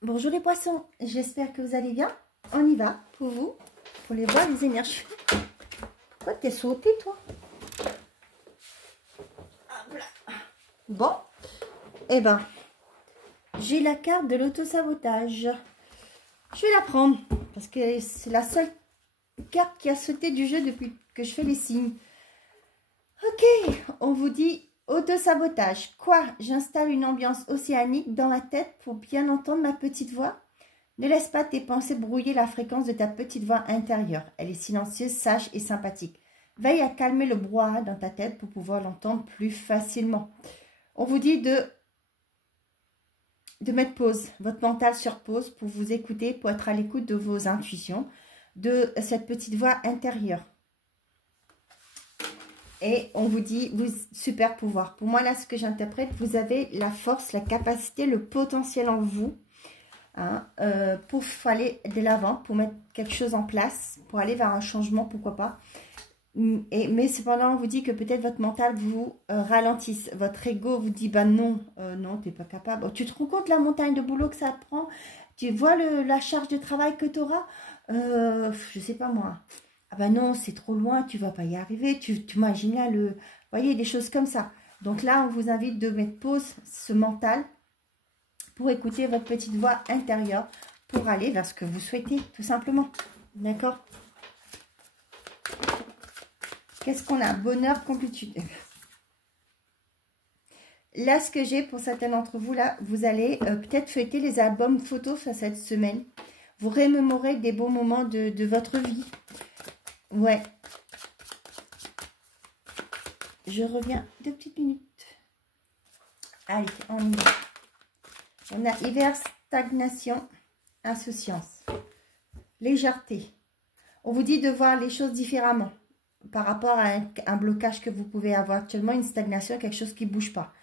Bonjour les poissons, j'espère que vous allez bien. On y va pour vous, pour les voir les énergies. Quoi, t'es sauté toi? Bon, eh ben, j'ai la carte de l'auto-sabotage. Je vais la prendre parce que c'est la seule carte qui a sauté du jeu depuis que je fais les signes. Ok, on vous dit auto-sabotage. Quoi? J'installe une ambiance océanique dans ma tête pour bien entendre ma petite voix. Ne laisse pas tes pensées brouiller la fréquence de ta petite voix intérieure. Elle est silencieuse, sage et sympathique. Veille à calmer le brouhaha dans ta tête pour pouvoir l'entendre plus facilement. On vous dit de mettre pause, votre mental sur pause pour vous écouter, pour être à l'écoute de vos intuitions, de cette petite voix intérieure. Et on vous dit, super pouvoir. Pour moi, là, ce que j'interprète, vous avez la force, la capacité, le potentiel en vous. Hein, pour aller de l'avant, pour mettre quelque chose en place, pour aller vers un changement, pourquoi pas. Mais cependant, on vous dit que peut-être votre mental vous ralentisse. Votre ego vous dit, bah non, non, tu n'es pas capable. Oh, tu te rends compte la montagne de boulot que ça te prend? Tu vois la charge de travail que tu auras? Je sais pas moi. Ah bah non, c'est trop loin, tu vas pas y arriver. Tu imagines là, vous voyez, des choses comme ça. Donc là, on vous invite de mettre pause ce mental pour écouter votre petite voix intérieure, pour aller vers ce que vous souhaitez, tout simplement. D'accord? Qu'est-ce qu'on a? Bonheur, complétude. Là, ce que j'ai pour certains d'entre vous, là, vous allez peut-être feuilleter les albums photos cette semaine. Vous remémorez des beaux moments de votre vie. Ouais. Je reviens 2 petites minutes. Allez, on y va. On a hiver, stagnation, insouciance, légèreté. On vous dit de voir les choses différemment par rapport à un blocage que vous pouvez avoir actuellement, une stagnation, quelque chose qui ne bouge pas.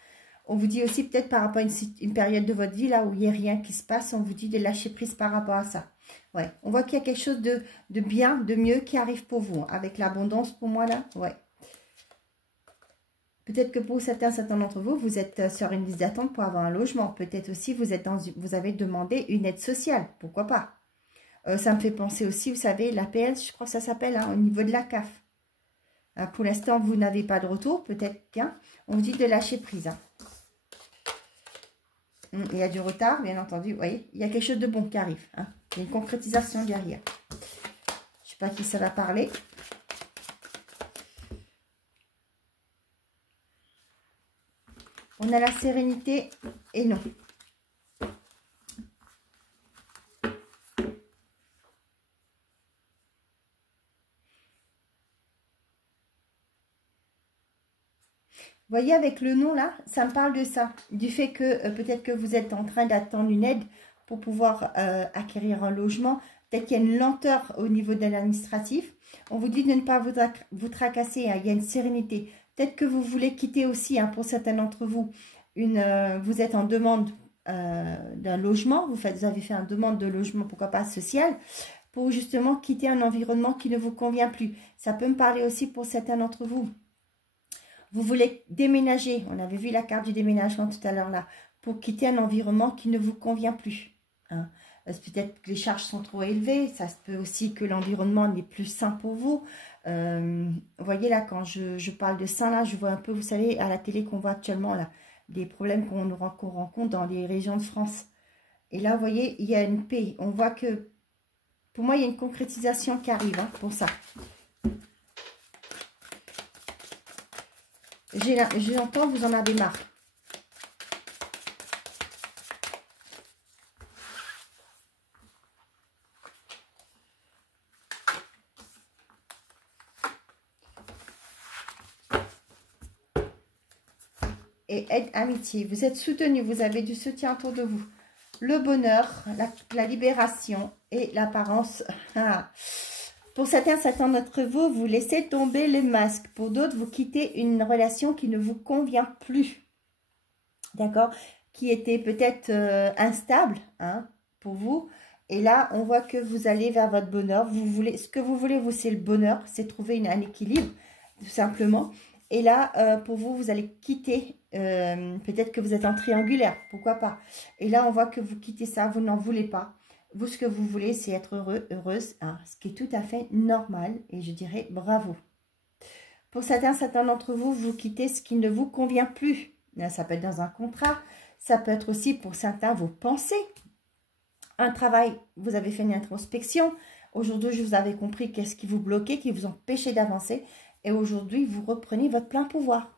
On vous dit aussi peut-être par rapport à une période de votre vie là où il n'y a rien qui se passe, on vous dit de lâcher prise par rapport à ça. Ouais, on voit qu'il y a quelque chose de bien, de mieux qui arrive pour vous, hein, avec l'abondance pour moi là. Ouais. Peut-être que pour certains d'entre vous, vous êtes sur une liste d'attente pour avoir un logement. Peut-être aussi vous avez demandé une aide sociale. Pourquoi pas? Ça me fait penser aussi, vous savez, l'APL, je crois que ça s'appelle, hein, au niveau de la CAF. Pour l'instant, vous n'avez pas de retour. Peut-être bien. On vous dit de lâcher prise. Hein. Il y a du retard, bien entendu. Vous voyez, il y a quelque chose de bon qui arrive. Hein. Il y a une concrétisation derrière. Je ne sais pas qui ça va parler. On a la sérénité et non. Vous voyez, avec le nom là, ça me parle de ça. Du fait que peut-être que vous êtes en train d'attendre une aide pour pouvoir acquérir un logement. Peut-être qu'il y a une lenteur au niveau de l'administratif. On vous dit de ne pas vous tracasser. Hein. Il y a une sérénité. Peut-être que vous voulez quitter aussi, hein, pour certains d'entre vous, vous êtes en demande d'un logement. Vous avez fait une demande de logement, pourquoi pas social, pour justement quitter un environnement qui ne vous convient plus. Ça peut me parler aussi pour certains d'entre vous. Vous voulez déménager, on avait vu la carte du déménagement tout à l'heure là, pour quitter un environnement qui ne vous convient plus. Hein. Peut-être que les charges sont trop élevées, ça se peut aussi que l'environnement n'est plus sain pour vous. Vous voyez là, quand je parle de ça là, je vois un peu, vous savez, à la télé qu'on voit actuellement là, des problèmes qu'on rencontre dans les régions de France. Et là, vous voyez, il y a une paix. On voit que, pour moi, il y a une concrétisation qui arrive, hein, pour ça. J'entends, vous en avez marre. Et aide, amitié. Vous êtes soutenu, vous avez du soutien autour de vous. Le bonheur, la libération et l'apparence. Pour certains d'entre vous, vous laissez tomber les masques. Pour d'autres, vous quittez une relation qui ne vous convient plus. D'accord? Qui était peut-être instable, hein, pour vous. Et là, on voit que vous allez vers votre bonheur. Ce que vous voulez, vous, c'est le bonheur. C'est trouver un équilibre, tout simplement. Et là, pour vous, vous allez quitter, peut-être que vous êtes en triangulaire, pourquoi pas. Et là, on voit que vous quittez ça, vous n'en voulez pas. Vous, ce que vous voulez, c'est être heureux, heureuse, hein, ce qui est tout à fait normal. Et je dirais bravo. Pour certains d'entre vous, vous quittez ce qui ne vous convient plus. Ça peut être dans un contrat, ça peut être aussi pour certains vos pensées. Un travail, vous avez fait une introspection. Aujourd'hui, je vous avais compris qu'est-ce qui vous bloquait, qui vous empêchait d'avancer. Et aujourd'hui, vous reprenez votre plein pouvoir.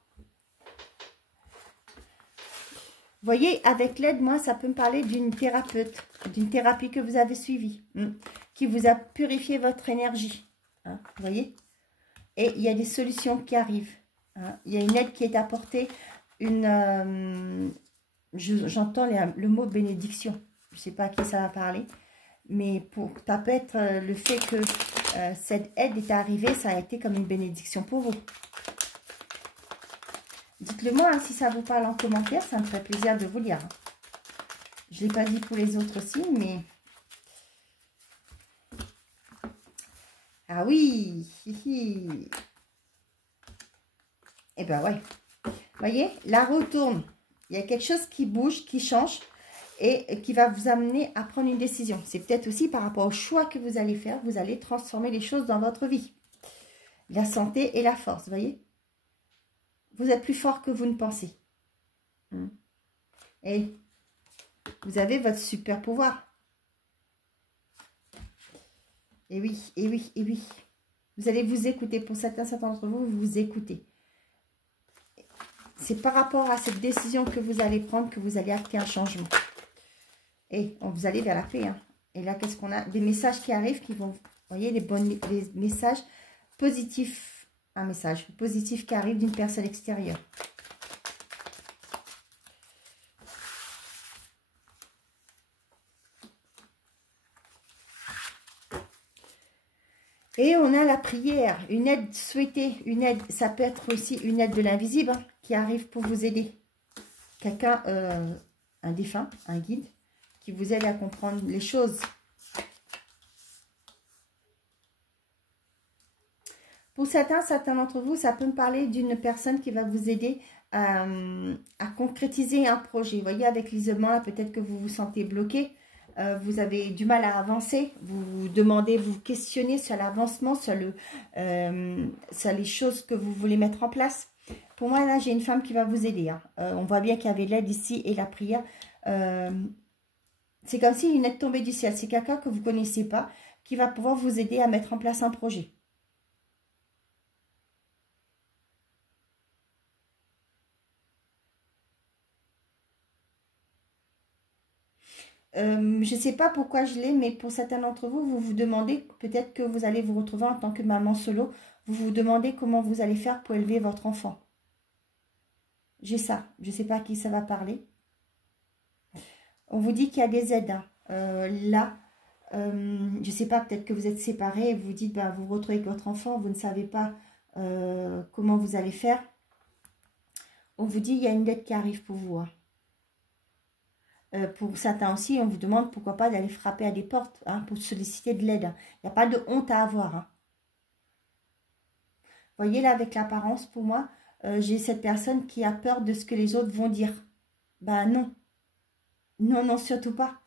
Vous voyez, avec l'aide, moi, ça peut me parler d'une thérapeute, d'une thérapie que vous avez suivie, qui vous a purifié votre énergie. Hein, vous voyez? Et il y a des solutions qui arrivent. Hein, il y a une aide qui est apportée. J'entends le mot bénédiction. Je ne sais pas à qui ça va parler. Mais ça peut être le fait que cette aide est arrivée, ça a été comme une bénédiction pour vous. Dites-le moi hein, si ça vous parle en commentaire, ça me ferait plaisir de vous lire. Je ne l'ai pas dit pour les autres aussi, mais... Ah oui, eh ben ouais. Vous voyez, la roue tourne. Il y a quelque chose qui bouge, qui change et qui va vous amener à prendre une décision. C'est peut-être aussi par rapport au choix que vous allez faire, vous allez transformer les choses dans votre vie. La santé et la force, vous voyez. Vous êtes plus fort que vous ne pensez. Et vous avez votre super pouvoir. Et oui, et oui, et oui. Vous allez vous écouter. Pour certains d'entre vous, vous vous écoutez. C'est par rapport à cette décision que vous allez prendre que vous allez acter un changement. Et vous allez vers la paix. Hein. Et là, qu'est-ce qu'on a? Des messages qui arrivent qui vont... Vous voyez, les messages positifs. Un message positif qui arrive d'une personne extérieure. Et on a la prière, une aide souhaitée, une aide, ça peut être aussi une aide de l'invisible hein, qui arrive pour vous aider. Quelqu'un, un défunt, un guide, qui vous aide à comprendre les choses. Pour certains d'entre vous, ça peut me parler d'une personne qui va vous aider à concrétiser un projet. Vous voyez, avec l'isolement, peut-être que vous vous sentez bloqué. Vous avez du mal à avancer. Vous vous demandez, vous vous questionnez sur l'avancement, sur les choses que vous voulez mettre en place. Pour moi, là, j'ai une femme qui va vous aider. Hein. On voit bien qu'il y avait l'aide ici et la prière. C'est comme si une aide tombée du ciel. C'est quelqu'un que vous ne connaissez pas qui va pouvoir vous aider à mettre en place un projet. Je ne sais pas pourquoi je l'ai, mais pour certains d'entre vous, vous vous demandez, peut-être que vous allez vous retrouver en tant que maman solo, vous vous demandez comment vous allez faire pour élever votre enfant. J'ai ça, je ne sais pas à qui ça va parler. On vous dit qu'il y a des aides. Hein. Là, je ne sais pas, peut-être que vous êtes séparés et vous dites, ben, vous vous retrouvez avec votre enfant, vous ne savez pas comment vous allez faire. On vous dit, il y a une aide qui arrive pour vous. Hein. Pour certains aussi, on vous demande pourquoi pas d'aller frapper à des portes hein, pour solliciter de l'aide. Il n'y a pas de honte à avoir. Hein. Vous voyez là avec l'apparence, pour moi, j'ai cette personne qui a peur de ce que les autres vont dire. Ben non. Non, non, surtout pas.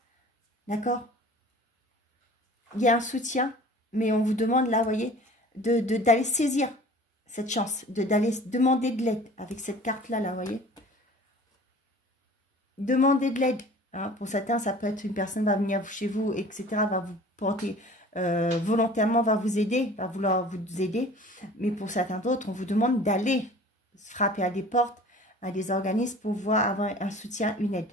D'accord? Il y a un soutien, mais on vous demande là, vous voyez, d'aller saisir cette chance, d'aller demander de l'aide avec cette carte-là, là, vous voyez? Demander de l'aide. Hein. Pour certains, ça peut être une personne va venir chez vous, etc., va vous porter volontairement, va vous aider, va vouloir vous aider. Mais pour certains d'autres, on vous demande d'aller frapper à des portes, à des organismes pour voir avoir un soutien, une aide.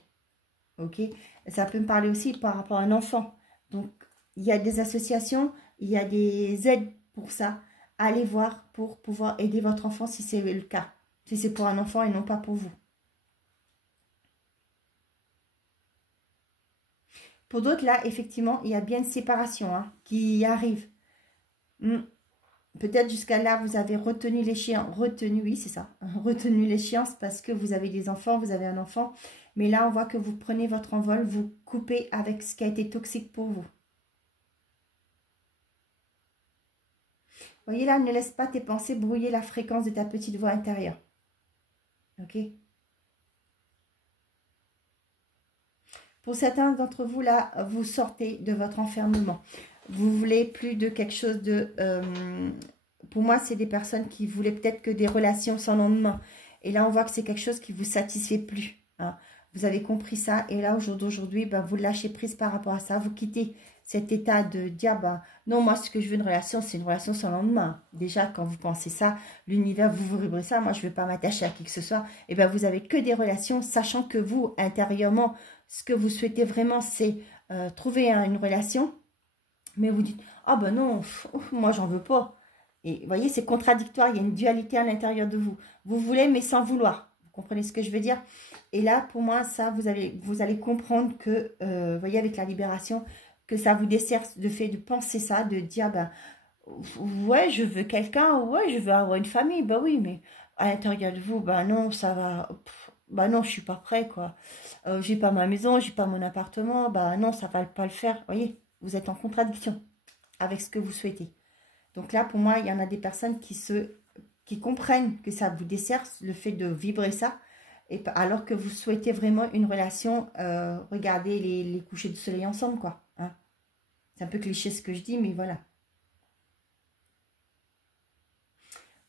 Ok? Ça peut me parler aussi par rapport à un enfant. Donc, il y a des associations, il y a des aides pour ça. Allez voir pour pouvoir aider votre enfant si c'est le cas. Si c'est pour un enfant et non pas pour vous. Pour d'autres, là, effectivement, il y a bien une séparation hein, qui arrive. Peut-être jusqu'à là, vous avez retenu l'échéance. Retenu, oui, c'est ça. Retenu l'échéance parce que vous avez des enfants, vous avez un enfant. Mais là, on voit que vous prenez votre envol, vous coupez avec ce qui a été toxique pour vous. Vous voyez là, ne laisse pas tes pensées brouiller la fréquence de ta petite voix intérieure. Ok? Pour certains d'entre vous, là, vous sortez de votre enfermement. Vous voulez plus de quelque chose de... pour moi, c'est des personnes qui voulaient peut-être que des relations sans lendemain. Et là, on voit que c'est quelque chose qui ne vous satisfait plus. Hein. Vous avez compris ça. Et là, au jour d'aujourd'hui, ben, vous lâchez prise par rapport à ça. Vous quittez cet état de dire, ben, non, moi, ce que je veux une relation, c'est une relation sans lendemain. Déjà, quand vous pensez ça, l'univers, vous vibrez ça. Moi, je ne veux pas m'attacher à qui que ce soit. Et ben, vous avez que des relations, sachant que vous, intérieurement, ce que vous souhaitez vraiment, c'est trouver une relation. Mais vous dites, ah ben non, moi, j'en veux pas. Et vous voyez, c'est contradictoire, il y a une dualité à l'intérieur de vous. Vous voulez, mais sans vouloir. Vous comprenez ce que je veux dire? Et là, pour moi, ça, vous allez comprendre que, vous voyez, avec la libération, que ça vous dessert le fait de penser ça, de dire, ben, ouais, je veux quelqu'un, ouais, je veux avoir une famille, ben oui, mais à l'intérieur de vous, ben non, ça va, ben non, je suis pas prêt, quoi. J'ai pas ma maison, j'ai pas mon appartement, ben non, ça va pas le faire. Vous voyez, vous êtes en contradiction avec ce que vous souhaitez. Donc là, pour moi, il y en a des personnes qui comprennent que ça vous dessert, le fait de vibrer ça, et alors que vous souhaitez vraiment une relation, regardez les couchers de soleil ensemble, quoi. Hein. C'est un peu cliché ce que je dis, mais voilà.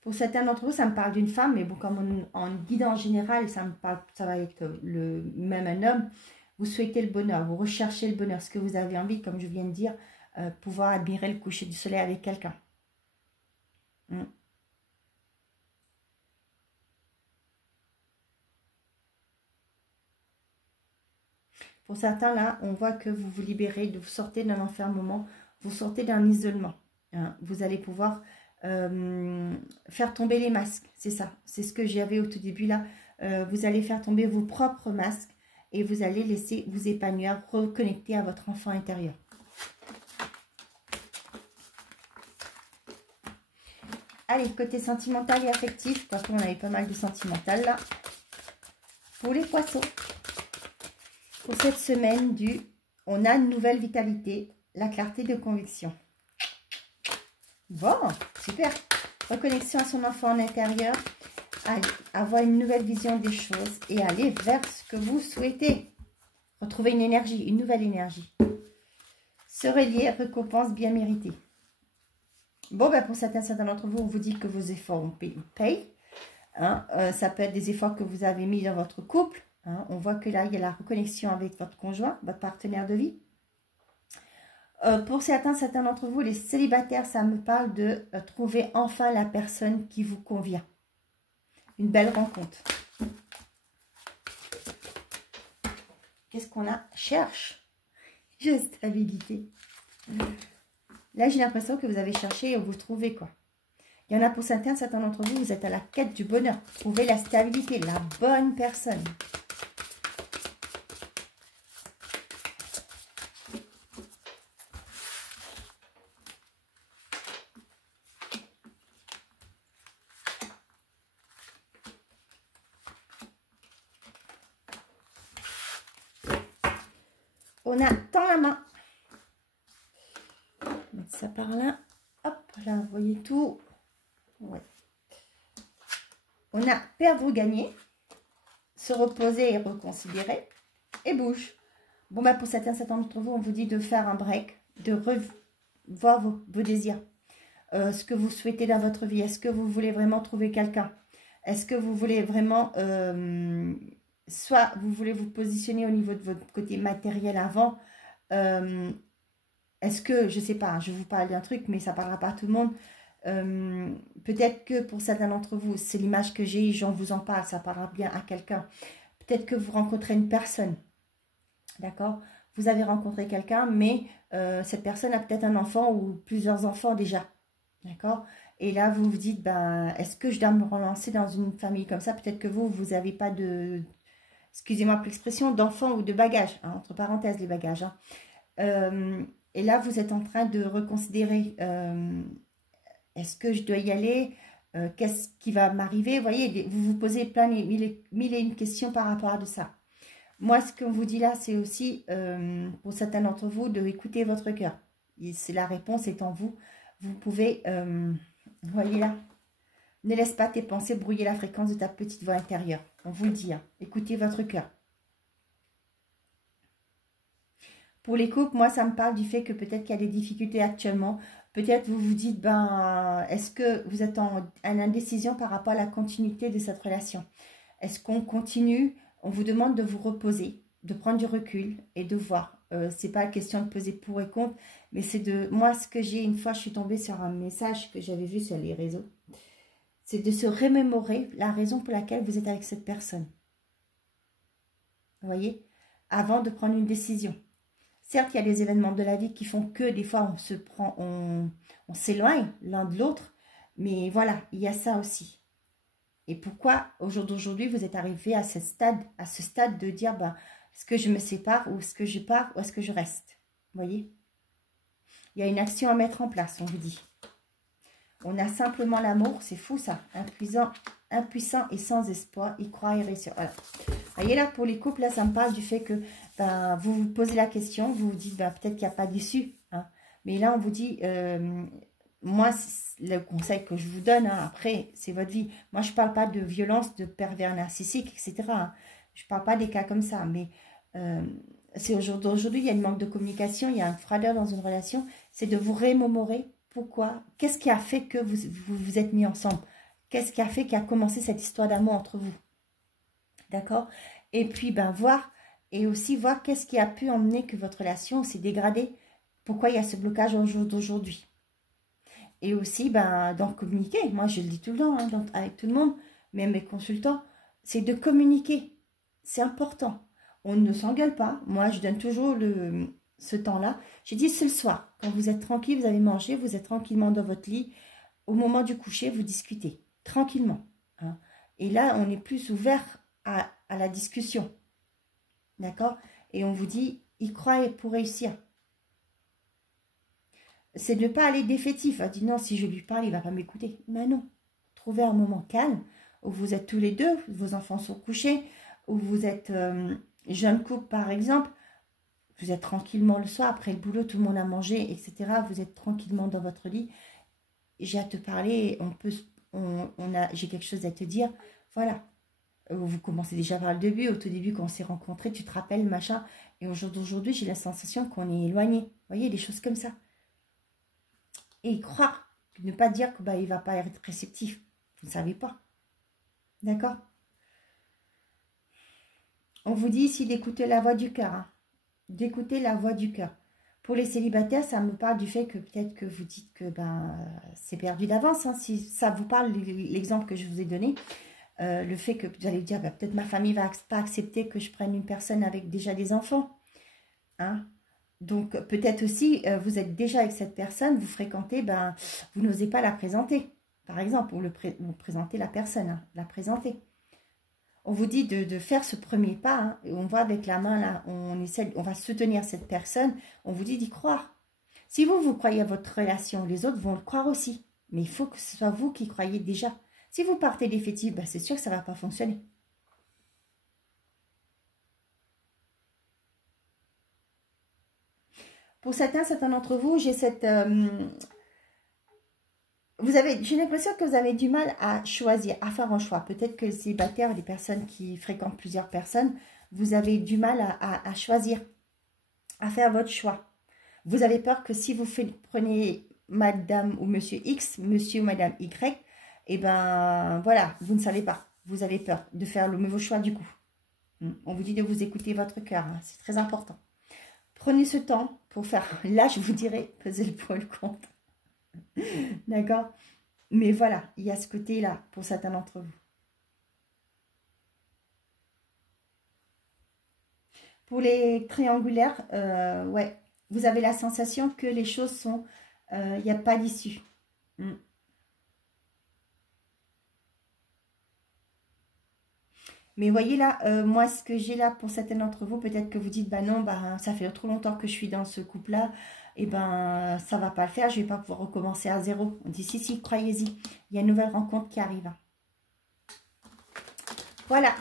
Pour certains d'entre vous, ça me parle d'une femme, mais bon, comme en guide en général, ça va être même un homme. Vous souhaitez le bonheur, vous recherchez le bonheur, ce que vous avez envie, comme je viens de dire, pouvoir admirer le coucher du soleil avec quelqu'un. Pour certains, là, on voit que vous vous libérez, vous sortez d'un enfermement, vous sortez d'un isolement. Hein. Vous allez pouvoir faire tomber les masques, c'est ça. C'est ce que j'avais au tout début, là. Vous allez faire tomber vos propres masques et vous allez laisser vous épanouir, reconnecter à votre enfant intérieur. Allez, côté sentimental et affectif, parce qu'on avait pas mal de sentimental, là. Pour les poissons. Pour cette semaine on a une nouvelle vitalité, la clarté de conviction. Bon, super. Reconnexion à son enfant en intérieur, avoir une nouvelle vision des choses et aller vers ce que vous souhaitez. Retrouver une énergie, une nouvelle énergie. Se relier, récompense bien méritée. Bon, ben pour certains d'entre vous, on vous dit que vos efforts payent. Hein, ça peut être des efforts que vous avez mis dans votre couple. Hein, on voit que là, il y a la reconnexion avec votre conjoint, votre partenaire de vie. Pour certains d'entre vous, les célibataires, ça me parle de trouver enfin la personne qui vous convient. Une belle rencontre. Qu'est-ce qu'on a? Cherche. Stabilité. Là, j'ai l'impression que vous avez cherché et vous trouvez quoi. Il y en a pour certains d'entre vous, vous êtes à la quête du bonheur. Trouvez la stabilité, la bonne personne. On a tend la main. Mettre ça par là. Hop, là, vous voyez tout. Ouais. On a perdre ou gagner. Se reposer et reconsidérer. Et bouge. Bon, bah pour certains d'entre vous, on vous dit de faire un break. De revoir vos désirs. Ce que vous souhaitez dans votre vie. Est-ce que vous voulez vraiment trouver quelqu'un? Est-ce que vous voulez vraiment... soit vous voulez vous positionner au niveau de votre côté matériel avant. Est-ce que, je ne sais pas, je vous parle d'un truc, mais ça ne parlera pas à tout le monde. Peut-être que pour certains d'entre vous, c'est l'image que j'ai, j'en vous en parle, ça parlera bien à quelqu'un. Peut-être que vous rencontrez une personne, d'accord? Vous avez rencontré quelqu'un, mais cette personne a peut-être un enfant ou plusieurs enfants déjà, d'accord? Et là, vous vous dites, ben, est-ce que je dois me relancer dans une famille comme ça? Peut-être que vous n'avez pas de... excusez-moi pour l'expression, d'enfants ou de bagages, hein, entre parenthèses les bagages. Hein. Et là, vous êtes en train de reconsidérer, est-ce que je dois y aller? Qu'est-ce qui va m'arriver? Vous voyez, vous vous posez plein mille et une questions par rapport à ça. Moi, ce qu'on vous dit là, c'est aussi, pour certains d'entre vous, de écouter votre cœur. La réponse est en vous. Vous pouvez Vous voyez là? Ne laisse pas tes pensées brouiller la fréquence de ta petite voix intérieure. On vous le dit, hein. Écoutez votre cœur. Pour les couples, moi, ça me parle du fait que peut-être qu'il y a des difficultés actuellement. Peut-être vous vous dites, ben, est-ce que vous êtes en indécision par rapport à la continuité de cette relation? Est-ce qu'on continue? On vous demande de vous reposer, de prendre du recul et de voir. C'est pas question de peser pour et contre, mais c'est de... Moi, ce que j'ai, une fois, je suis tombée sur un message que j'avais vu sur les réseaux. C'est de se remémorer la raison pour laquelle vous êtes avec cette personne. Vous voyez? Avant de prendre une décision. Certes, il y a des événements de la vie qui font que des fois on s'éloigne l'un de l'autre, mais voilà, il y a ça aussi. Et pourquoi au jour d'aujourd'hui vous êtes arrivé à ce stade de dire, ben, est-ce que je me sépare ou est-ce que je pars ou est-ce que je reste? Vous voyez? Il y a une action à mettre en place, on vous dit. On a simplement l'amour, c'est fou ça, impuissant et sans espoir, y croire et réussir. Voilà. Vous voyez là, pour les couples, là, ça me parle du fait que ben, vous vous posez la question, vous vous dites, ben, peut-être qu'il n'y a pas d'issue. Hein. Mais là, on vous dit, moi, le conseil que je vous donne, hein, après, c'est votre vie. Moi, je ne parle pas de violence, de pervers narcissiques, etc. Hein. Je ne parle pas des cas comme ça, mais c'est aujourd'hui, il y a un manque de communication, il y a une froideur dans une relation, c'est de vous remémorer. Pourquoi? Qu'est-ce qui a fait que vous êtes mis ensemble? Qu'est-ce qui a fait qu'a commencé cette histoire d'amour entre vous? D'accord? Et puis, ben, voir, et aussi voir qu'est-ce qui a pu emmener que votre relation s'est dégradée. Pourquoi il y a ce blocage au jour d'aujourd'hui? Et aussi, ben, d'en communiquer. Moi, je le dis tout le temps, hein, avec tout le monde, même mes consultants, c'est de communiquer. C'est important. On ne s'engueule pas. Moi, je donne toujours ce temps-là. J'ai dit, c'est le soir. Quand vous êtes tranquille, vous avez mangé, vous êtes tranquillement dans votre lit. Au moment du coucher, vous discutez. Tranquillement. Hein. Et là, on est plus ouvert à la discussion. D'accord? Et on vous dit, y croire pour réussir. C'est de ne pas aller défaitif. On dit, non, si je lui parle, il ne va pas m'écouter. Mais non. Trouvez un moment calme où vous êtes tous les deux, vos enfants sont couchés, où vous êtes jeune couple, par exemple. Vous êtes tranquillement le soir, après le boulot, tout le monde a mangé, etc. Vous êtes tranquillement dans votre lit. J'ai à te parler, j'ai quelque chose à te dire. Voilà. Vous commencez déjà par le début. Au tout début, quand on s'est rencontrés, tu te rappelles, machin. Et au jour d'aujourd'hui, j'ai la sensation qu'on est éloigné. Vous voyez, des choses comme ça. Et y croire. Ne pas dire qu'il ne va pas être réceptif. Vous ne savez pas. D'accord? On vous dit ici d'écouter la voix du cœur. Hein. D'écouter la voix du cœur. Pour les célibataires, ça me parle du fait que peut-être que vous dites que ben, c'est perdu d'avance. Hein. Si ça vous parle, l'exemple que je vous ai donné, le fait que vous allez dire, ben, peut-être ma famille ne va pas accepter que je prenne une personne avec déjà des enfants. Hein. Donc peut-être aussi, vous êtes déjà avec cette personne, vous fréquentez, ben, vous n'osez pas la présenter. Par exemple, vous présentez la personne, hein, la présenter. On vous dit de faire ce premier pas, hein, et on voit avec la main, là, on va soutenir cette personne, on vous dit d'y croire. Si vous croyez à votre relation, les autres vont le croire aussi. Mais il faut que ce soit vous qui croyez déjà. Si vous partez défaitif, ben, c'est sûr que ça ne va pas fonctionner. Pour certains d'entre vous, j'ai cette... j'ai l'impression que vous avez du mal à choisir, à faire un choix. Peut-être que les célibataires, les personnes qui fréquentent plusieurs personnes, vous avez du mal à choisir, à faire votre choix. Vous avez peur que si vous prenez Madame ou Monsieur X, Monsieur ou Madame Y, et ben voilà, vous ne savez pas. Vous avez peur de faire le mauvais choix du coup. On vous dit de vous écouter votre cœur, hein, c'est très important. Prenez ce temps pour faire, là je vous dirais, pesez le pour et le contre. D'accord? Mais voilà, il y a ce côté-là pour certains d'entre vous. Pour les triangulaires, ouais, vous avez la sensation que les choses sont... Il n'y a pas d'issue. Mais voyez là, moi ce que j'ai là pour certains d'entre vous, peut-être que vous dites, bah non, bah, ça fait trop longtemps que je suis dans ce couple-là, et ben ça va pas le faire, je vais pas pouvoir recommencer à zéro. On dit si, croyez-y, il y a une nouvelle rencontre qui arrive. Voilà,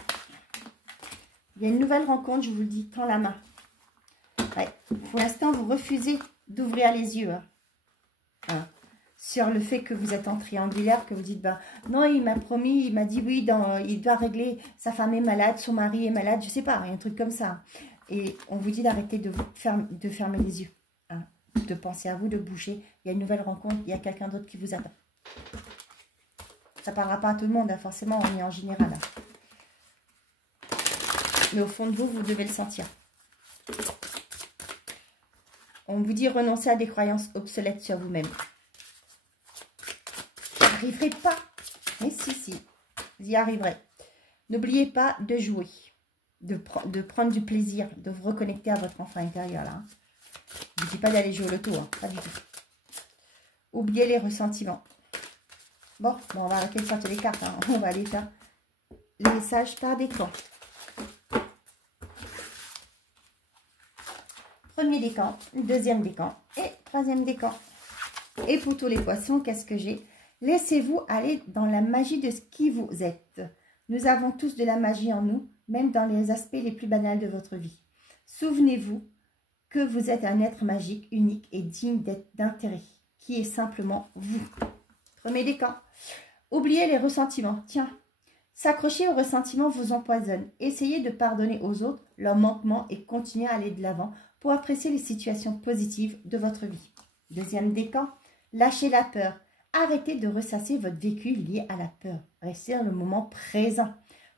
il y a une nouvelle rencontre, je vous le dis, tends la main. Ouais. Pour l'instant, vous refusez d'ouvrir les yeux. Hein. sur le fait que vous êtes en triangulaire, que vous dites, ben non, il m'a promis, il m'a dit oui, il doit régler, sa femme est malade, son mari est malade, je sais pas, un truc comme ça. Et on vous dit d'arrêter de fermer les yeux, hein, de penser à vous, de bouger. Il y a une nouvelle rencontre, il y a quelqu'un d'autre qui vous attend. Ça ne parlera pas à tout le monde, hein, forcément, on est en général. Hein. Mais au fond de vous, vous devez le sentir. On vous dit renoncer à des croyances obsolètes sur vous-même. Vous n'y arriverez pas. Mais si, vous y arriverez. N'oubliez pas de jouer, de prendre du plaisir, de vous reconnecter à votre enfant intérieur. Là. Je ne dis pas d'aller jouer au loto, hein, pas du tout. Oubliez les ressentiments. Bon, on va arrêter de sortir les cartes. Hein. On va aller faire les messages par décan. Premier décan, deuxième décan et troisième décan. Et pour tous les poissons, qu'est-ce que j'ai? Laissez-vous aller dans la magie de ce qui vous êtes. Nous avons tous de la magie en nous, même dans les aspects les plus banals de votre vie. Souvenez-vous que vous êtes un être magique, unique et digne d'intérêt, qui est simplement vous. Premier décan. Oubliez les ressentiments. Tiens, s'accrocher aux ressentiments vous empoisonne. Essayez de pardonner aux autres leurs manquements et continuez à aller de l'avant pour apprécier les situations positives de votre vie. Deuxième décan. Lâchez la peur. Arrêtez de ressasser votre vécu lié à la peur. Restez dans le moment présent.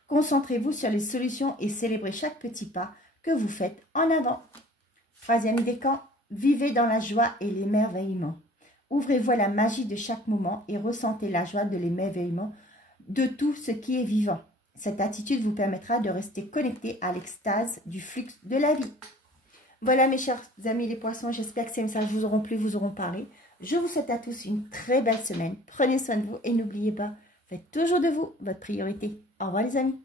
Concentrez-vous sur les solutions et célébrez chaque petit pas que vous faites en avant. Troisième décan, vivez dans la joie et l'émerveillement. Ouvrez-vous à la magie de chaque moment et ressentez la joie de l'émerveillement de tout ce qui est vivant. Cette attitude vous permettra de rester connecté à l'extase du flux de la vie. Voilà mes chers amis les poissons, j'espère que ces messages vous auront plu, vous auront parlé. Je vous souhaite à tous une très belle semaine. Prenez soin de vous et n'oubliez pas, faites toujours de vous votre priorité. Au revoir les amis.